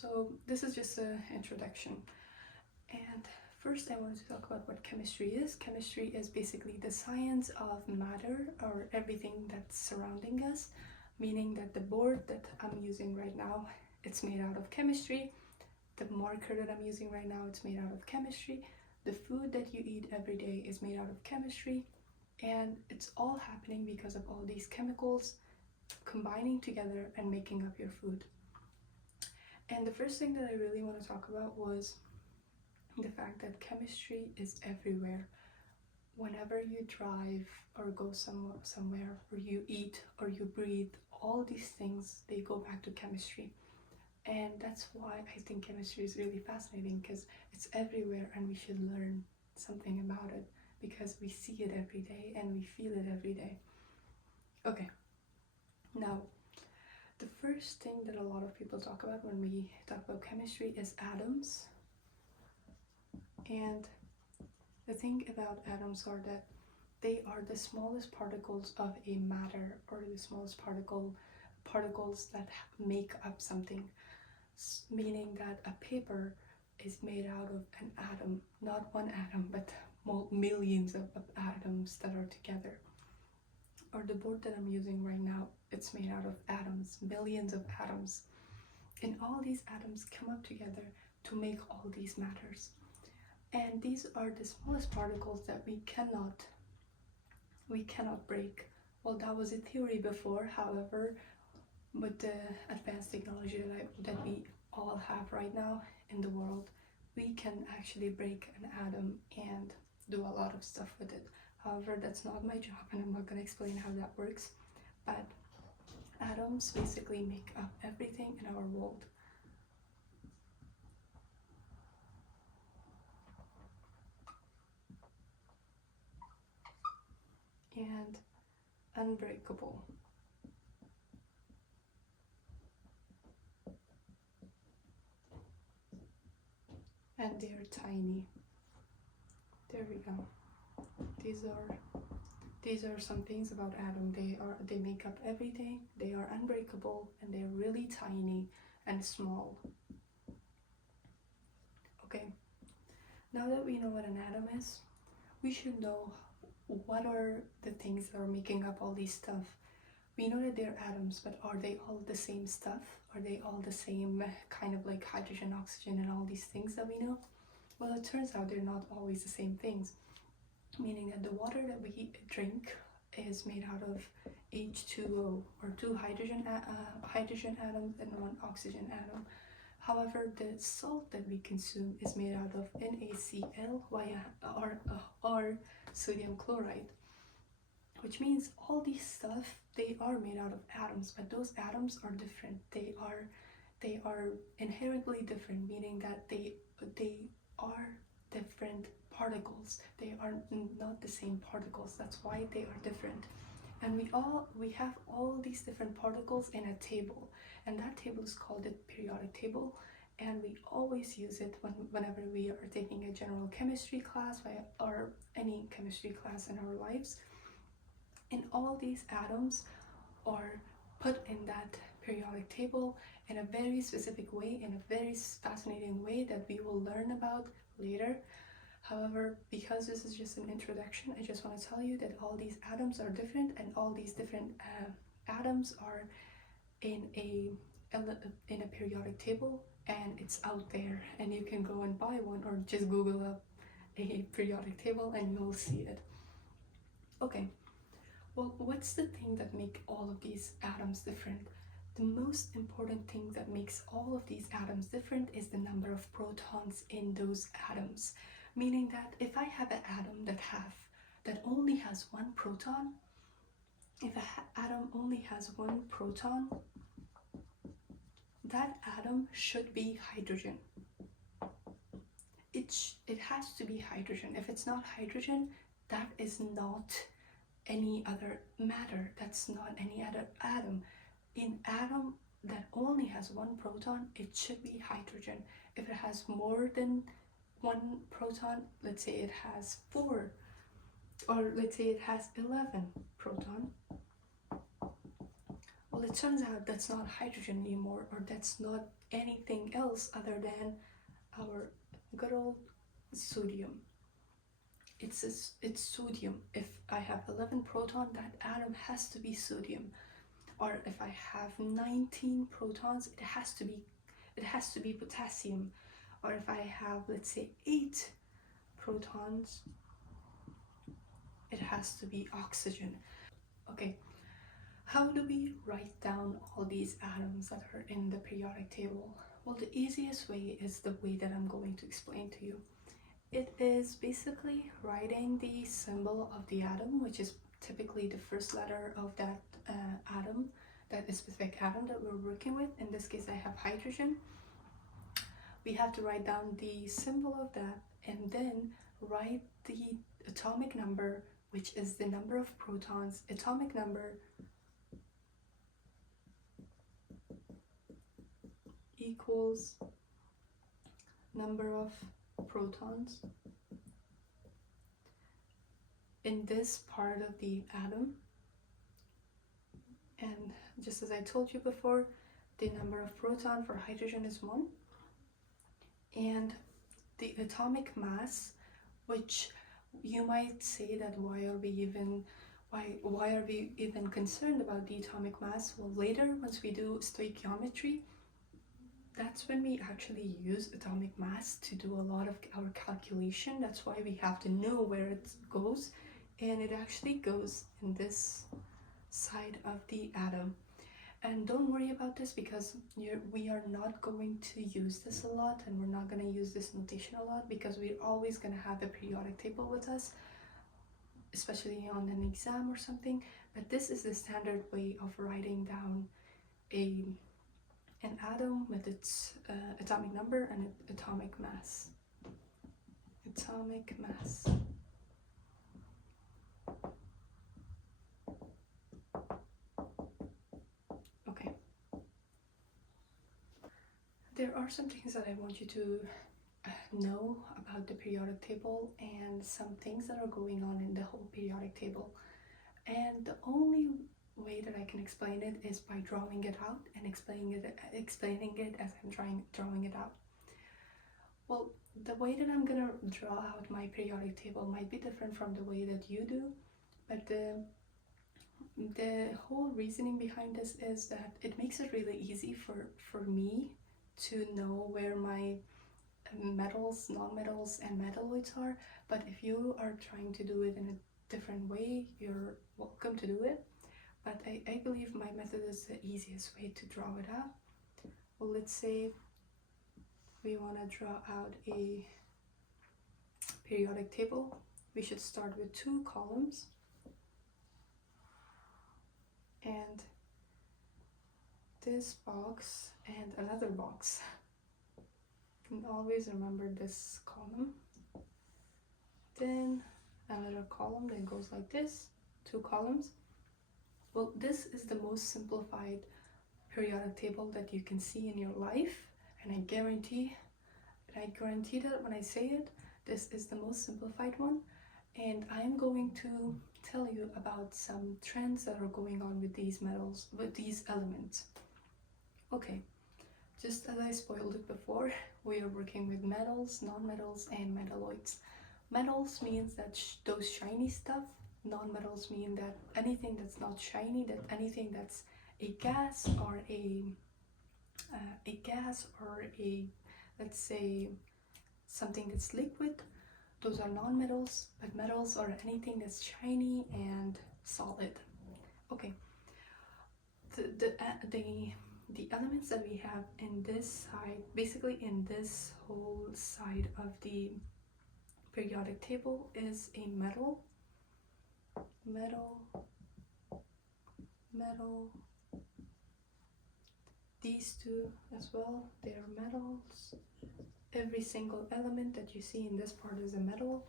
So this is just an introduction. And first I wanted to talk about what chemistry is. Chemistry is basically the science of matter or everything that's surrounding us, meaning that the board that I'm using right now, it's made out of chemistry. The marker that I'm using right now, it's made out of chemistry. The food that you eat every day is made out of chemistry. And it's all happening because of all these chemicals combining together and making up your food. And the first thing that I really want to talk about was the fact that chemistry is everywhere. Whenever you drive or go somewhere, or you eat or you breathe, all these things, they go back to chemistry. And that's why I think chemistry is really fascinating, because it's everywhere and we should learn something about it because we see it every day and we feel it every day. Okay, now the first thing that a lot of people talk about when we talk about chemistry is atoms. And the thing about atoms are that they are the smallest particles of a matter, or the smallest particles that make up something, meaning that a paper is made out of an atom, not one atom, but millions of atoms that are together. Or the board that I'm using right now, it's made out of atoms, millions of atoms. And all these atoms come up together to make all these matters. And these are the smallest particles that we cannot break. Well, that was a theory before. However, with the advanced technology that we all have right now in the world, we can actually break an atom and do a lot of stuff with it. However, that's not my job, and I'm not going to explain how that works. But atoms basically make up everything in our world. And unbreakable. And they're tiny. There we go. These are some things about atom. They make up everything. They are unbreakable and they're really tiny and small. Okay. Now that we know what an atom is, we should know what are the things that are making up all these stuff. We know that they're atoms, but are they all the same stuff? Are they all the same kind of like hydrogen, oxygen, and all these things that we know? Well, it turns out they're not always the same things, meaning that the water that we drink is made out of H2O, or two hydrogen atoms and one oxygen atom. However, the salt that we consume is made out of NaCl or sodium chloride, which means all these stuff, they are made out of atoms, but those atoms are different. They are inherently different, meaning that they are different particles. They are not the same particles. That's why they are different. And we have all these different particles in a table, and that table is called the periodic table. And we always use it whenever we are taking a general chemistry class or any chemistry class in our lives. And all these atoms are put in that periodic table in a very specific way, in a very fascinating way that we will learn about later. However, because this is just an introduction, I just want to tell you that all these atoms are different, and all these different atoms are in a periodic table, and it's out there, and you can go and buy one, or just Google up a periodic table and you'll see it. Okay, well, what's the thing that make all of these atoms different? The most important thing that makes all of these atoms different is the number of protons in those atoms. Meaning that if I have an atom that only has one proton, if an atom only has one proton, that atom should be hydrogen. It has to be hydrogen. If it's not hydrogen, that is not any other matter. That's not any other atom. An atom that only has one proton, it should be hydrogen. If it has more than one proton, let's say it has 4, or let's say it has 11 proton, Well, it turns out that's not hydrogen anymore, or that's not anything else other than our good old sodium. It's sodium. If I have 11 proton, that atom has to be sodium. Or if I have 19 protons, it has to be potassium. Or if I have, let's say, 8 protons, it has to be oxygen. Okay, how do we write down all these atoms that are in the periodic table? Well, the easiest way is the way that I'm going to explain to you. It is basically writing the symbol of the atom, which is typically the first letter of that atom, that specific atom that we're working with. In this case, I have hydrogen. We have to write down the symbol of that and then write the atomic number, which is the number of protons. Atomic number equals number of protons in this part of the atom. And just as I told you before, the number of proton for hydrogen is 1. And the atomic mass, which you might say that why are we even concerned about the atomic mass? Well, later, once we do stoichiometry, that's when we actually use atomic mass to do a lot of our calculation. That's why we have to know where it goes, and it actually goes in this side of the atom. And don't worry about this, because we are not going to use this a lot, and we're not going to use this notation a lot, because we're always going to have the periodic table with us, especially on an exam or something. But this is the standard way of writing down an atom with its atomic number and atomic mass. Atomic mass. Okay. There are some things that I want you to know about the periodic table, and some things that are going on in the whole periodic table. And the only way that I can explain it is by drawing it out and explaining it as I'm drawing it out. Well, the way that I'm gonna draw out my periodic table might be different from the way that you do, but the whole reasoning behind this is that it makes it really easy for me to know where my metals, nonmetals, and metalloids are. But if you are trying to do it in a different way, you're welcome to do it. But I believe my method is the easiest way to draw it out. Well, let's say we want to draw out a periodic table. We should start with 2 columns. And this box and another box. You can always remember this column. Then another column that goes like this, 2 columns. Well, this is the most simplified periodic table that you can see in your life, and I guarantee that when I say it, this is the most simplified one. And I'm going to tell you about some trends that are going on with these metals, with these elements. Okay, just as I spoiled it before, we are working with metals, nonmetals, and metalloids. Metals means that those shiny stuff. Nonmetals mean that anything that's not shiny, that anything that's a gas or let's say something that's liquid. Those are nonmetals. But metals are anything that's shiny and solid. Okay. The elements that we have in this side, basically in this whole side of the periodic table, is a metal. These 2 as well, they are metals. Every single element that you see in this part is a metal.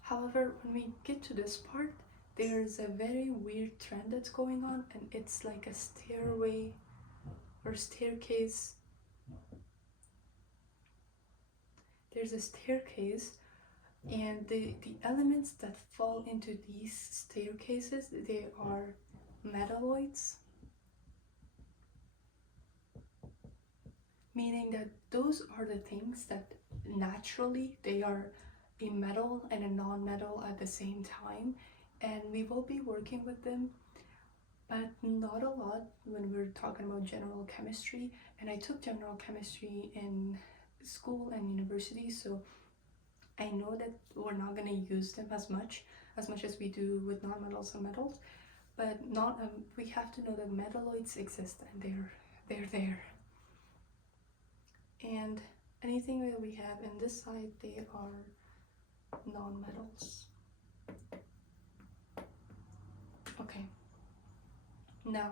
However, when we get to this part, there's a very weird trend that's going on, and it's like a stairway or staircase. There's a staircase, and the elements that fall into these staircases, they are metalloids. meaning that those are the things that naturally they are a metal and a non-metal at the same time, and we will be working with them, but not a lot when we're talking about general chemistry. And I took general chemistry in school and university, so I know that we're not going to use them as much as we do with non-metals and metals, but not we have to know that metalloids exist and they're there. And anything that we have in this side, they are non-metals. Okay. Now,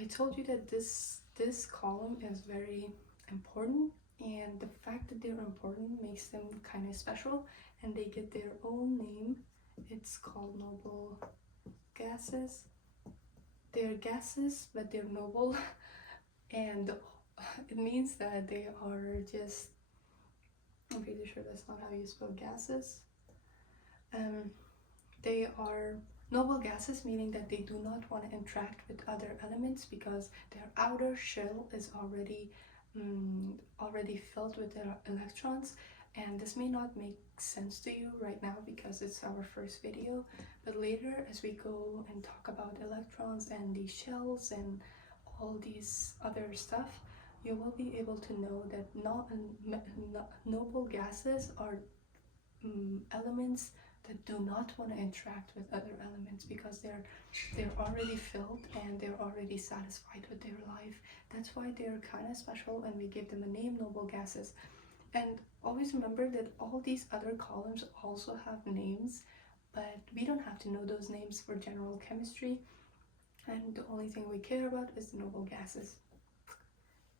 I told you that this column is very important, and the fact that they're important makes them kind of special, and they get their own name. It's called noble gases. They're gases, but they're noble, and it means that they are just, I'm pretty sure that's not how you spell gases. They are noble gases, meaning that they do not want to interact with other elements because their outer shell is already filled with their electrons. And this may not make sense to you right now because it's our first video, but later as we go and talk about electrons and these shells and all these other stuff, you will be able to know that noble gases are elements that do not want to interact with other elements because they're already filled and they're already satisfied with their life. That's why they're kind of special, and we give them a name, noble gases. And always remember that all these other columns also have names, but we don't have to know those names for general chemistry, and the only thing we care about is the noble gases.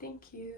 Thank you.